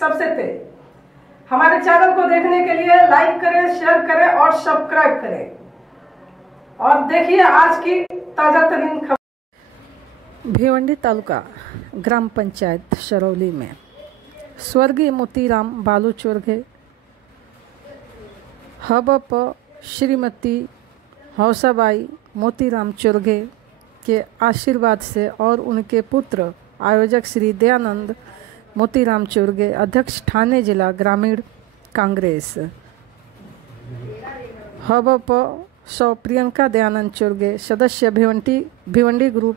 सबसे तेज। हमारे चैनल को देखने के लिए लाइक करें, शेयर करें और सब्सक्राइब करें। और देखिए आज की ताजा तरीन खबर। भिवंडी तालुका ग्राम पंचायत शरौली में स्वर्गीय मोतीराम बालू चोरघे हबप श्रीमती हौसाबाई मोतीराम चोरघे के आशीर्वाद से और उनके पुत्र आयोजक श्री दयानंद मोतीराम चोरघे अध्यक्ष ठाणे जिला ग्रामीण कांग्रेस हबप सौ प्रियंका दयानंद चोरघे सदस्य भिवंडी ग्रुप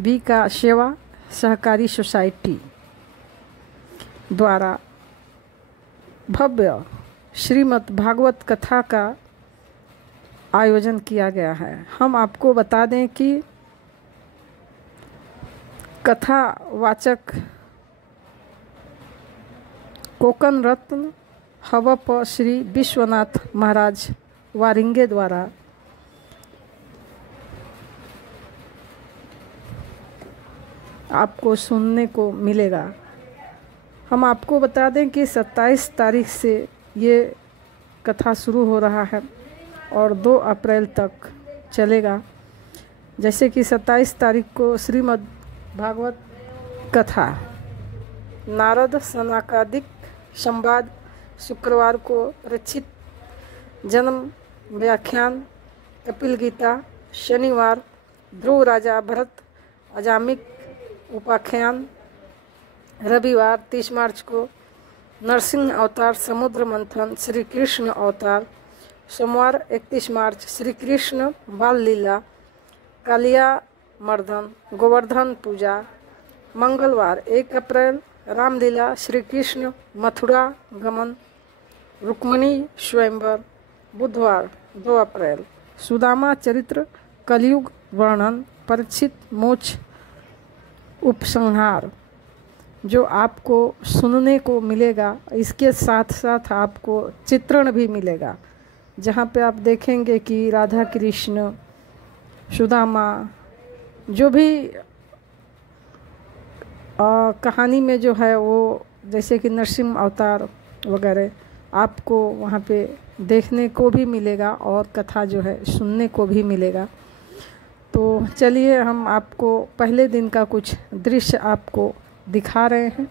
बी का सेवा सहकारी सोसाइटी द्वारा भव्य श्रीमद् भागवत कथा का आयोजन किया गया है। हम आपको बता दें कि कथावाचक कोकण रत्न हवप श्री विश्वनाथ महाराज वारिंगे द्वारा आपको सुनने को मिलेगा। हम आपको बता दें कि 27 तारीख से ये कथा शुरू हो रहा है और 2 अप्रैल तक चलेगा। जैसे कि 27 तारीख को श्रीमद् भागवत कथा नारद सनकादिक संवाद, शुक्रवार को रचित जन्म व्याख्यान कपिल गीता, शनिवार ध्रुव राजा भरत अजामिक उपाख्यान, रविवार 30 मार्च को नरसिंह अवतार समुद्र मंथन श्री कृष्ण अवतार, सोमवार 31 मार्च श्री कृष्ण बाल लीला कालिया मर्दन गोवर्धन पूजा, मंगलवार 1 अप्रैल रामलीला श्री कृष्ण मथुरा गमन रुक्मिणी स्वयंवर, बुधवार 2 अप्रैल सुदामा चरित्र कलयुग वर्णन परीक्षित मोक्ष उपसंहार जो आपको सुनने को मिलेगा। इसके साथ साथ आपको चित्रण भी मिलेगा जहाँ पे आप देखेंगे कि राधा कृष्ण सुदामा जो भी कहानी में जो है वो जैसे कि नरसिंह अवतार वगैरह आपको वहाँ पे देखने को भी मिलेगा और कथा जो है सुनने को भी मिलेगा। तो चलिए हम आपको पहले दिन का कुछ दृश्य आपको दिखा रहे हैं।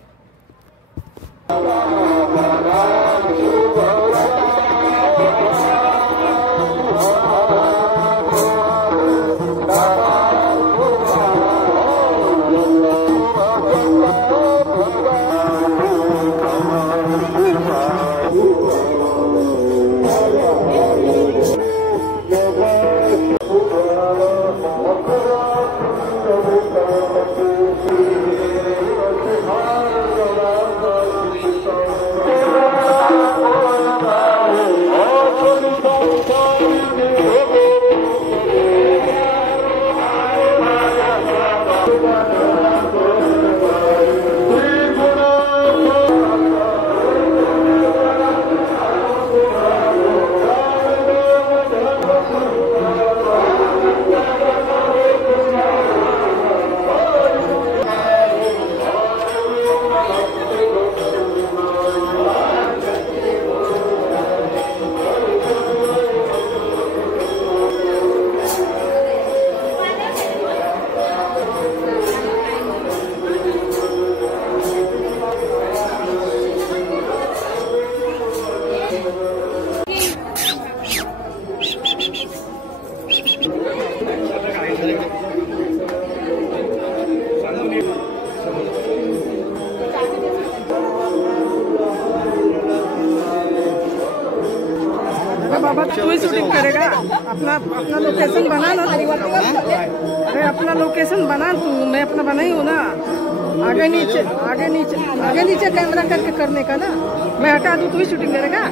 बाबा तू ही शूटिंग करेगा, अपना लोकेशन बना ना। अरे अपना लोकेशन बना तू, मैं अपना बना ही हूँ ना। आगे नीचे कैमरा करके करने का ना, मैं हटा दूँ तू ही शूटिंग करेगा।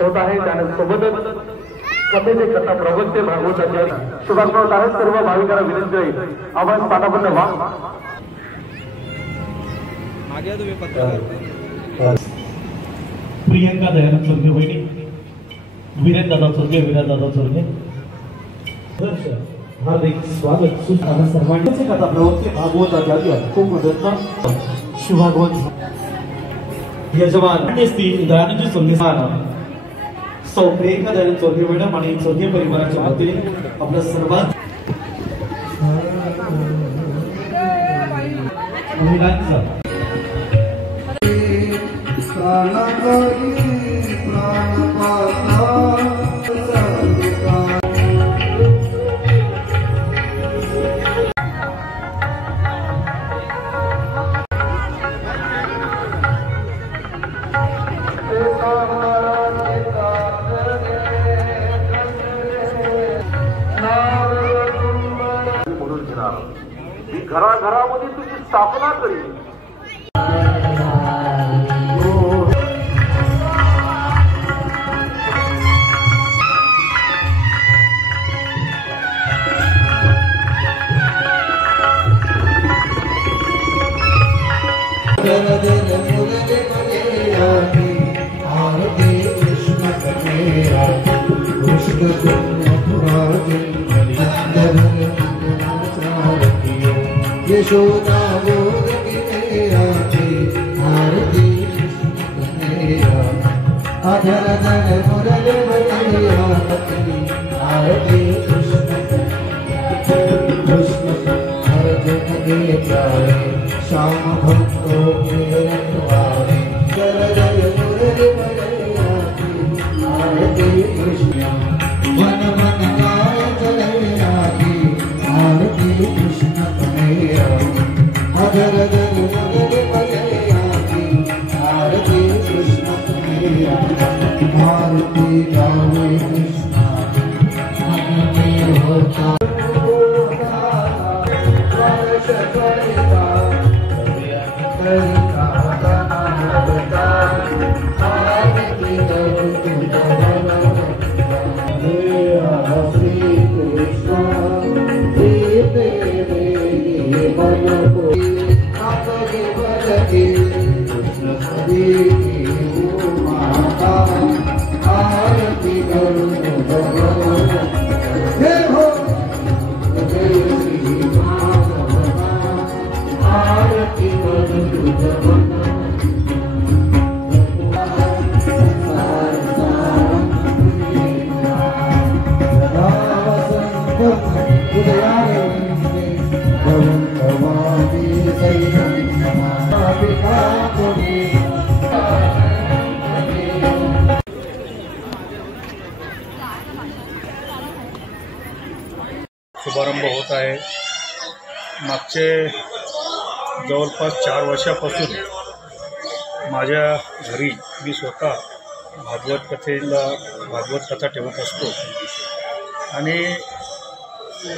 होत आहे त्यासोबतच कथेचे कथा प्रवक्ते भागवताचे शुभागमत आहेत. सर्व भाविकांना विनंती आहे आपण पाठाबद्ध व्हा. प्रियंका दयानंद चोरगे वहिनी, वीरेंद्र दादा चोरगे, विराज दादा चोरगे, हार्दिक स्वागत. सर्वांचे कथा प्रवक्ते भागवताचार्य खूप मदतनं शुभागमत यजमान दयानंद चोरगे सौ प्रियंका दयानंद चोरगे मॅडम आणि चोरगे परिवाराच्या वतीने आपल्या सर्वात महिलांचा घराघरामध्ये तुझी स्थापना करी. जल मुरली मलैया की आरती कृष्ण कन्हैया कृष्ण जन्म यशोदा बोल मैया की आरती कृष्ण कन्हैया अधर जल मुरली मलैया की आरती कृष्ण हर जन के प्यारे श्याम भक्तों के रखवाले जल जल मुरली मलैया की आरती कृष्ण वन वन गाय चलैया की आरती कृष्ण कन्हैया अधर जल मुरली मलैया की आरती कृष्ण कन्हैया आरती गावे कृष्ण मन में होता शुभारंभ होत आहे। मागचे जवळपास 4 वर्षापासून माझ्या घरी मी स्वतः भागवत कथा ठेवत असतो आणि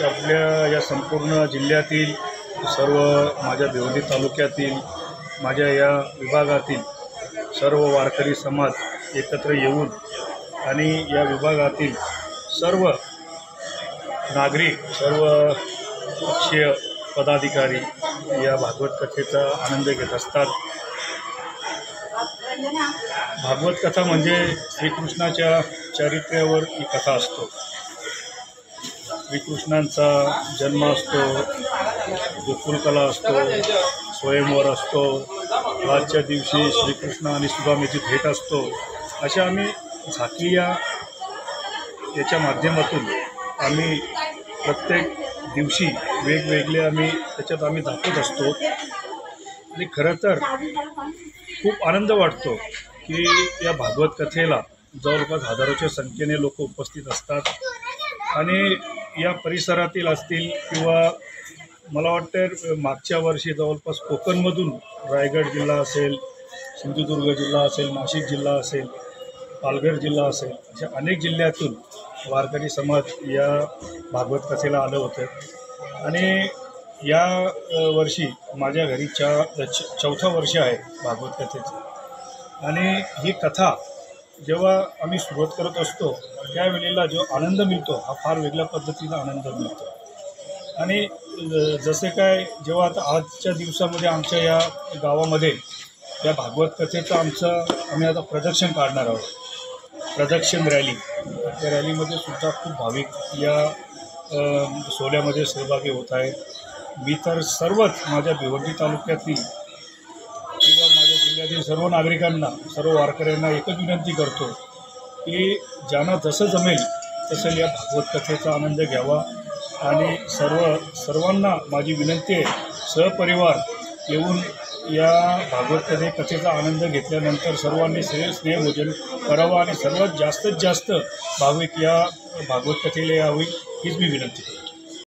आपल्या या संपूर्ण जिल्ह्यातील सर्व माझ्या भिवंडी तालुक्यातील माझ्या या विभागातील सर्व वारकरी समाज एकत्र येऊन आणि या विभागातील सर्व नागरिक सर्व पक्षीय पदाधिकारी या भागवत कथेचा आनंद घेत असतात। भागवत कथा म्हणजे श्रीकृष्णाच्या चरित्र्यावर ही कथा असतो। श्रीकृष्णांचा जन्म असतो, गोकुळकला असतो, स्वयंवर असतो, आजच्या दिवशी श्रीकृष्ण आणि सुदामेची भेट असतो। अशा आम्ही झाकी याच्या माध्यमातून आम्ही प्रत्येक दिवशी वेगवेगळे त्याच्यात आम्ही दाखवत असतो आणि खरं तर खूप आनंद वाटतो की या भागवत कथेला जवळपास हजारोच्या संख्येने लोक उपस्थित असतात आणि या परिसरातील असतील किंवा मला वाटतं मागच्या वर्षी जवळपास कोकणमधून रायगड जिल्हा असेल, सिंधुदुर्ग जिल्हा असेल, नाशिक जिल्हा असेल, पालघर जिल्हा असेल, अशा अनेक जिल्ह्यातून वारकरी समाज या भागवत कथेला आलं होतं आणि या वर्षी माझ्या घरी 4थं वर्ष आहे भागवत कथेचं आणि ही कथा जेव्हा आम्ही सुरुवात करत असतो त्यावेळेला जो आनंद मिळतो हा फार वेगळ्या पद्धतीचा आनंद मिळतो आणि जसे काय जेव्हा आता आजच्या दिवसामध्ये आमच्या या गावामध्ये या भागवत कथेचं आम्ही आता प्रदर्शन काढणार आहोत, प्रदक्षिण रॅली। त्या रॅलीमध्ये सुद्धा खूप भाविक या सोहळ्यामध्ये सहभागी होत आहेत। मी तर सर्वच माझ्या भिवंडी तालुक्यातील किंवा माझ्या जिल्ह्यातील सर्व नागरिकांना, सर्व वारकऱ्यांना एकच विनंती करतो की ज्यांना जसं जमेल तसं या भागवत कथेचा आनंद घ्यावा आणि सर्वांना माझी विनंती आहे सहपरिवार येऊन या भागवत कथेचा आनंद घेतल्यानंतर सर्वांनी स्नेहभोजन करावं आणि सर्वात जास्तीत जास्त भाविक या भागवत कथेला यावी हीच मी विनंती करतो।